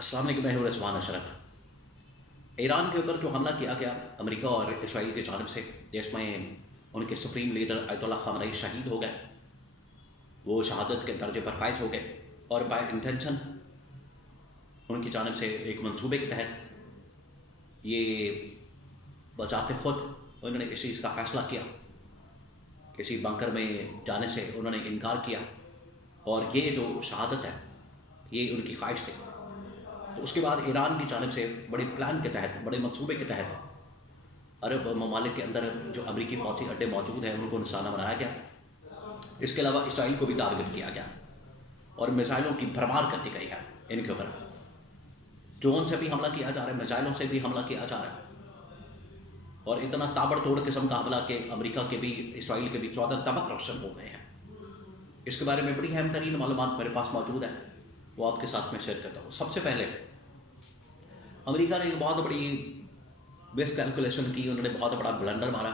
السلام علیکم، میں ہوں رضوان اشرف۔ ایران کے اوپر جو حملہ کیا گیا امریکہ اور اسرائیل کی جانب سے، جس میں ان کے سپریم لیڈر آیت اللہ خامنئی شہید ہو گئے، وہ شہادت کے درجے پر فائز ہو گئے، اور بائی انٹینشن ان کی جانب سے ایک منصوبے کے تحت یہ بذات خود انہوں نے اس چیز کا فیصلہ کیا، کسی بنکر میں جانے سے انہوں نے انکار کیا، اور یہ جو شہادت ہے یہ ان کی خواہش تھی۔ تو اس کے بعد ایران کی جانب سے بڑے پلان کے تحت، بڑے منصوبے کے تحت عرب ممالک کے اندر جو امریکی فوجی اڈے موجود ہیں ان کو نشانہ بنایا گیا۔ اس کے علاوہ اسرائیل کو بھی ٹارگٹ کیا گیا اور میزائلوں کی بھرمار کر دی گئی ہے ان کے اوپر۔ ڈرون سے بھی حملہ کیا جا رہا ہے، میزائلوں سے بھی حملہ کیا جا رہا ہے، اور اتنا تابڑ توڑ قسم کا حملہ کہ امریکہ کے بھی اسرائیل کے بھی 14 طبق روشن ہو گئے ہیں۔ اس کے بارے میں بڑی اہم ترین معلومات میرے پاس موجود ہیں، وہ آپ کے ساتھ میں شیئر کرتا ہوں۔ سب سے پہلے امریکہ نے ایک بہت بڑی بیس کیلکولیشن کی، انہوں نے بہت بڑا بلنڈر مارا،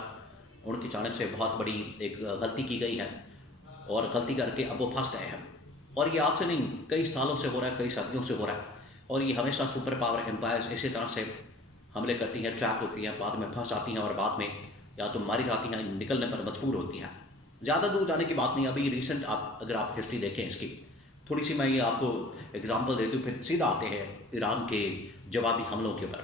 ان کی جانب سے بہت بڑی ایک غلطی کی گئی ہے، اور غلطی کر کے اب وہ پھنس گئے ہیں۔ اور یہ آج سے نہیں، کئی سالوں سے ہو رہا ہے، کئی صدیوں سے ہو رہا ہے، اور یہ ہمیشہ سپر پاور امپائرز اسی طرح سے حملے کرتی ہیں، ٹریپ ہوتی ہیں، بعد میں پھنس جاتی ہیں، اور بعد میں یا تو ماری جاتی ہیں، نکلنے پر مجبور ہوتی ہیں۔ زیادہ دور جانے کی بات نہیں، ابھی ریسنٹ اگر آپ ہسٹری دیکھیں اس کی تھوڑی سی، میں یہ آپ کو اگزامپل دیتی ہوں، پھر سیدھا آتے ہیں ایران کے جوابی حملوں کے اوپر۔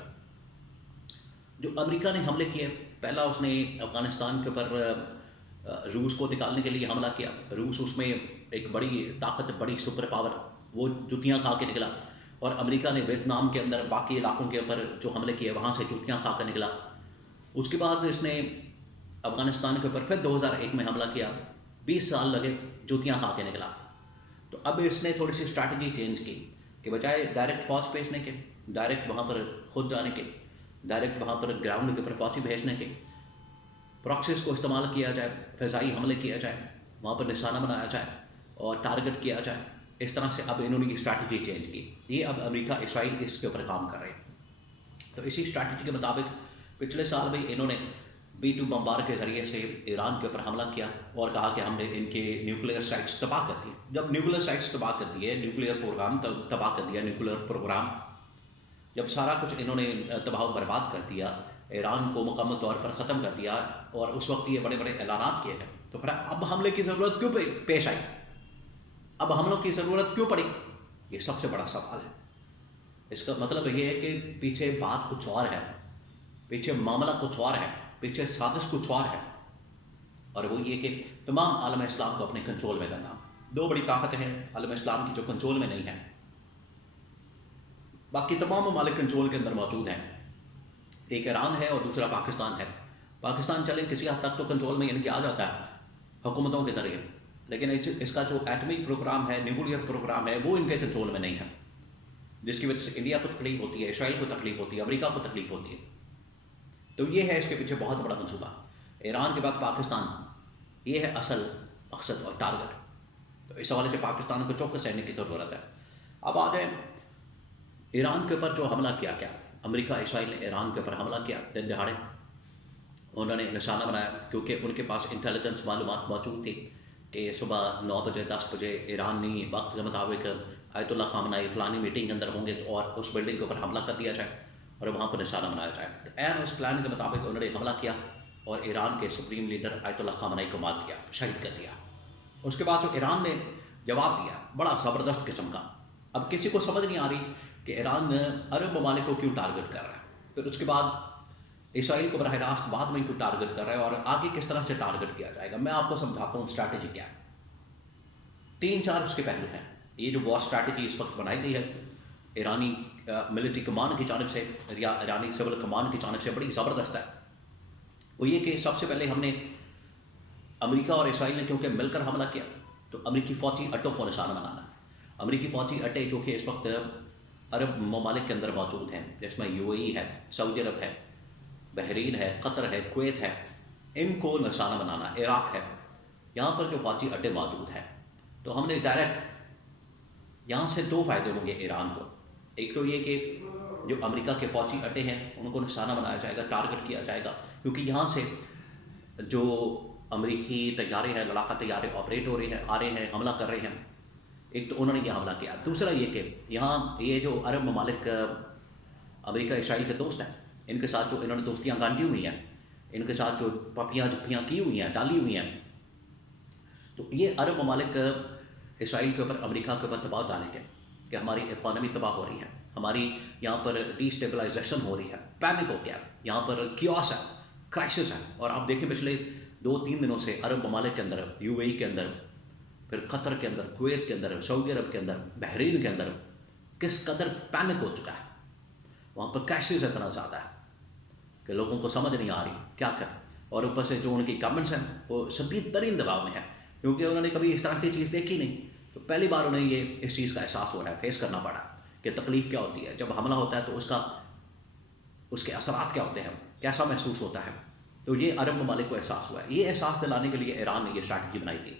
جو امریکہ نے حملے کیے، پہلا اس نے افغانستان کے اوپر روس کو نکالنے کے لیے حملہ کیا۔ روس اس میں ایک بڑی طاقت، بڑی سپر پاور، وہ جوتیاں کھا کے نکلا، اور امریکہ نے ویتنام کے اندر باقی علاقوں کے اوپر جو حملے کیے وہاں سے جوتیاں کھا کے نکلا۔ اس کے بعد اس نے افغانستان کے اوپر پھر 2001 میں حملہ کیا، 20 سال لگے، جوتیاں کھا کے نکلا۔ تو اب اس نے تھوڑی سی اسٹریٹجی چینج کی کہ بجائے ڈائریکٹ فوج بھیجنے کے، ڈائریکٹ وہاں پر خود جانے کے، ڈائریکٹ وہاں پر گراؤنڈ کے اوپر فوجی بھیجنے کے، پراکسیز کو استعمال کیا جائے، فضائی حملے کیا جائے، وہاں پر نشانہ بنایا جائے اور ٹارگٹ کیا جائے۔ اس طرح سے اب انہوں نے یہ اسٹریٹجی چینج کی۔ یہ اب امریکہ اسرائیل اس کے اوپر کام کر رہے ہیں۔ تو اسی اسٹریٹجی کے مطابق پچھلے سال بھی انہوں نے B-2 بمبار کے ذریعے سے ایران کے اوپر حملہ کیا، اور کہا کہ ہم نے ان کے نیوکلیئر سائٹس تباہ کر دیے۔ جب نیوکلیئر سائٹس تباہ کر دیے، نیوکلیئر پروگرام تباہ کر دیا، نیوکلیئر پروگرام جب سارا کچھ انہوں نے تباہ و برباد کر دیا، ایران کو مکمل طور پر ختم کر دیا، اور اس وقت یہ بڑے بڑے اعلانات کیے گئے، تو پھر اب حملے کی ضرورت کیوں پیش آئی؟ اب حملوں کی ضرورت کیوں پڑی؟ یہ سب سے بڑا سوال ہے۔ اس کا مطلب یہ ہے کہ پیچھے بات کچھ اور ہے، پیچھے معاملہ کچھ اور ہے، پیچھے سازش کچھ اور ہے، اور وہ یہ کہ تمام عالم اسلام کو اپنے کنٹرول میں کرنا۔ دو بڑی طاقتیں ہیں عالم اسلام کی جو کنٹرول میں نہیں ہیں، باقی تمام ممالک کنٹرول کے اندر موجود ہیں، ایک ایران ہے اور دوسرا پاکستان ہے۔ پاکستان چلیں کسی حد تک تو کنٹرول میں ان کے آ جاتا ہے حکومتوں کے ذریعے، لیکن اس کا جو ایٹمی پروگرام ہے، نیوکلیئر پروگرام ہے، وہ ان کے کنٹرول میں نہیں ہے، جس کی وجہ سے انڈیا کو تکلیف ہوتی ہے، اسرائیل کو تکلیف ہوتی ہے، امریکہ کو تکلیف ہوتی ہے۔ تو یہ ہے اس کے پیچھے بہت بڑا منصوبہ، ایران کے بعد پاکستان، یہ ہے اصل مقصد اور ٹارگٹ۔ تو اس حوالے سے پاکستان کو چوکس رہنے کی ضرورت ہے۔ اب آ جائیں ایران کے اوپر جو حملہ کیا گیا، امریکہ اسرائیل نے ایران کے اوپر حملہ کیا دن دہاڑے، انہوں نے نشانہ بنایا، کیونکہ ان کے پاس انٹیلیجنس معلومات موجود تھی کہ صبح 9 بجے 10 بجے ایرانی وقت کے مطابق آیت اللہ خامنئی فلانی میٹنگ کے اندر ہوں گے، اور اس بلڈنگ کے اوپر حملہ کر دیا جائے اور وہاں پر نشانہ بنایا جائے۔ تو عین اس پلان کے مطابق انہوں نے حملہ کیا، اور ایران کے سپریم لیڈر آیت اللہ خامنئی کو مار دیا، شہید کر دیا۔ اس کے بعد جو ایران نے جواب دیا بڑا زبردست قسم کا، اب کسی کو سمجھ نہیں آ رہی کہ ایران عرب ممالک کو کیوں ٹارگٹ کر رہا ہے، پھر اس کے بعد اسرائیل کو براہ راست بعد میں کیوں ٹارگٹ کر رہا ہے، اور آگے کس طرح سے ٹارگٹ کیا جائے گا۔ میں آپ کو سمجھاتا ہوں اسٹریٹجی کیا ہے۔ 3-4 اس کے پہلو ہیں۔ یہ جو وار اسٹریٹجی اس وقت بنائی گئی ہے ایرانی ملٹری کمان کی جانب سے یا ایرانی سول کمان کی جانب سے، بڑی زبردست ہے۔ وہ یہ کہ سب سے پہلے ہم نے امریکہ اور اسرائیل نے کیونکہ مل کر حملہ کیا، تو امریکی فوجی اڈوں کو نشانہ بنانا ہے۔ امریکی فوجی اڈے جو کہ اس وقت عرب ممالک کے اندر موجود ہیں، جس میں UAE ہے، سعودی عرب ہے، بحرین ہے، قطر ہے، کویت ہے، ان کو نشانہ بنانا، عراق ہے، یہاں پر جو فوجی اڈے موجود ہیں۔ تو ہم نے ڈائریکٹ یہاں سے 2 فائدے ہوں گے ایران کو۔ ایک تو یہ کہ جو امریکہ کے فوجی اڈے ہیں ان کو نشانہ بنایا جائے گا، ٹارگٹ کیا جائے گا، کیونکہ یہاں سے جو امریکی طیارے ہیں، لڑاکا طیارے آپریٹ ہو رہے ہیں، آ رہے ہیں، حملہ کر رہے ہیں، ایک تو انہوں نے یہ حملہ کیا، دوسرا یہ کہ یہاں یہ جو عرب ممالک امریکہ اسرائیل کے دوست ہیں، ان کے ساتھ جو انہوں نے دوستیاں گانٹی ہوئی ہیں، ان کے ساتھ جو پپیاں جھپیاں کی ہوئی ہیں، ڈالی ہوئی ہیں، تو یہ عرب ممالک اسرائیل کے اوپر، امریکہ کے اوپر دباؤ ڈالیں گے کہ ہماری اکانومی تباہ ہو رہی ہے، ہماری یہاں پر ڈی اسٹیبلائزیشن ہو رہی ہے، پینک ہو گیا، یہاں پر کیوس ہے، کرائسس ہے۔ اور آپ دیکھیں پچھلے 2-3 دنوں سے عرب ممالک کے اندر، یو اے ای کے اندر، پھر قطر کے اندر، کویت کے اندر، سعودی عرب کے اندر، بحرین کے اندر کس قدر پینک ہو چکا ہے، وہاں پر کرائسس اتنا زیادہ ہے کہ لوگوں کو سمجھ نہیں آ رہی کیا کریں، اور اوپر سے جو ان کی گورنمنٹس ہیں وہ شدید ترین دباؤ میں ہے، کیونکہ انہوں نے کبھی اس طرح کی چیز دیکھی نہیں، تو پہلی بار انہیں یہ اس چیز کا احساس ہو رہا ہے، فیس کرنا پڑا کہ تکلیف کیا ہوتی ہے جب حملہ ہوتا ہے، تو اس کے اثرات کیا ہوتے ہیں، کیسا محسوس ہوتا ہے۔ تو یہ عرب ممالک کو احساس ہوا ہے۔ یہ احساس دلانے کے لیے ایران نے یہ اسٹریٹجی بنائی تھی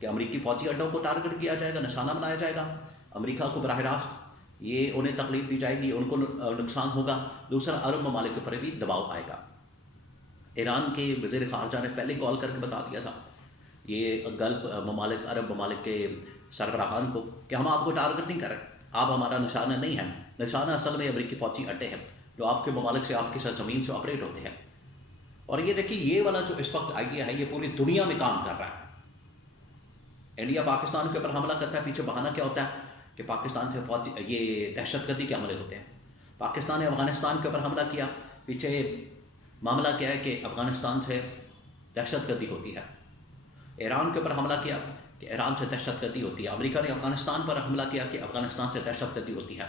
کہ امریکی فوجی اڈوں کو ٹارگٹ کیا جائے گا، نشانہ بنایا جائے گا، امریکہ کو براہ راست یہ انہیں تکلیف دی جائے گی، ان کو نقصان ہوگا، دوسرا عرب ممالک کے اوپر بھی دباؤ آئے گا۔ ایران کے وزیر خارجہ نے پہلے کال کر کے بتا دیا تھا یہ گلف ممالک، عرب ممالک کے سربراہان کو کہ ہم آپ کو ٹارگٹ نہیں کر رہے، آپ ہمارا نشانہ نہیں ہیں، نشانہ اصل میں امریکی فوجی اڈے ہیں جو آپ کے ممالک سے، آپ کی سرزمین سے آپریٹ ہوتے ہیں۔ اور یہ دیکھیے یہ والا جو اس وقت آئیڈیا ہے یہ پوری دنیا میں کام کر رہا ہے۔ انڈیا پاکستان کے اوپر حملہ کرتا ہے، پیچھے بہانہ کیا ہوتا ہے کہ پاکستان سے فوجی یہ دہشت گردی کے حملے ہوتے ہیں۔ پاکستان نے افغانستان کے اوپر حملہ کیا، پیچھے معاملہ کیا ہے کہ افغانستان سے دہشت گردی ہوتی ہے۔ ایران کے اوپر حملہ کیا کہ ایران سے دہشت گردی ہوتی ہے۔ امریکہ نے افغانستان پر حملہ کیا کہ افغانستان سے دہشت گردی ہوتی ہے۔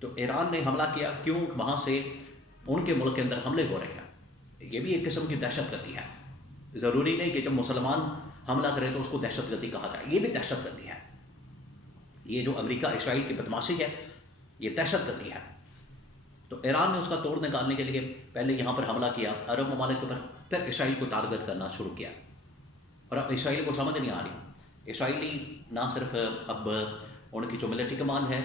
تو ایران نے حملہ کیا کیوں؟ وہاں سے ان کے ملک کے اندر حملے ہو رہے ہیں، یہ بھی ایک قسم کی دہشت گردی ہے۔ ضروری نہیں کہ جب مسلمان حملہ کرے تو اس کو دہشت گردی کہا جائے، یہ بھی دہشت گردی ہے۔ یہ جو امریکہ اسرائیل کی بدماشی ہے یہ دہشت گردی ہے۔ تو ایران نے اس کا توڑ نکالنے کے لیے پہلے یہاں پر حملہ کیا عرب ممالک کے اوپر، پھر اسرائیل کو ٹارگٹ کرنا شروع کیا، اور اب اسرائیل کو سمجھ نہیں آ رہی۔ اسرائیلی نہ صرف اب ان کی جو ملٹری کمانڈ ہے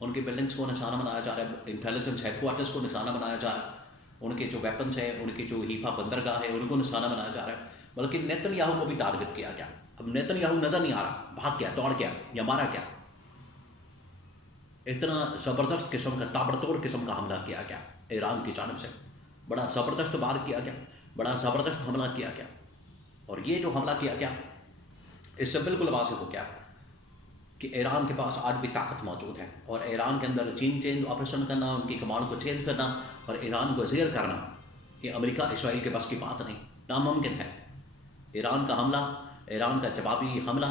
ان کی بلڈنگس کو نشانہ بنایا جا رہا ہے، انٹیلیجنس ہیڈ کوارٹرز کو نشانہ بنایا جا رہا ہے، ان کے جو ویپنس ہیں، ان کی جو حیفا بندرگاہ ہے ان کو نشانہ بنایا جا رہا ہے، بلکہ نیتن یاہو کو بھی ٹارگٹ کیا گیا۔ اب نیتن یاہو نظر نہیں آ رہا، بھاگ گیا، دوڑ گیا یا مارا گیا۔ اتنا زبردست قسم کا، تابڑ توڑ قسم کا حملہ کیا گیا ایران کی جانب سے، بڑا زبردست وار کیا گیا، بڑا زبردست حملہ کیا گیا۔ اور یہ جو حملہ کیا گیا اس سے بالکل واضح ہو گیا کہ ایران کے پاس آج بھی طاقت موجود ہے، اور ایران کے اندر چین چینج آپریشن کرنا، ان کی کمانڈ کو چینج کرنا اور ایران کو زیر کرنا، یہ امریکہ اسرائیل کے بس کی بات نہیں، ناممکن ہے۔ ایران کا حملہ، ایران کا جوابی حملہ،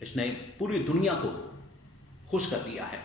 اس نے پوری دنیا کو خوش کر دیا ہے۔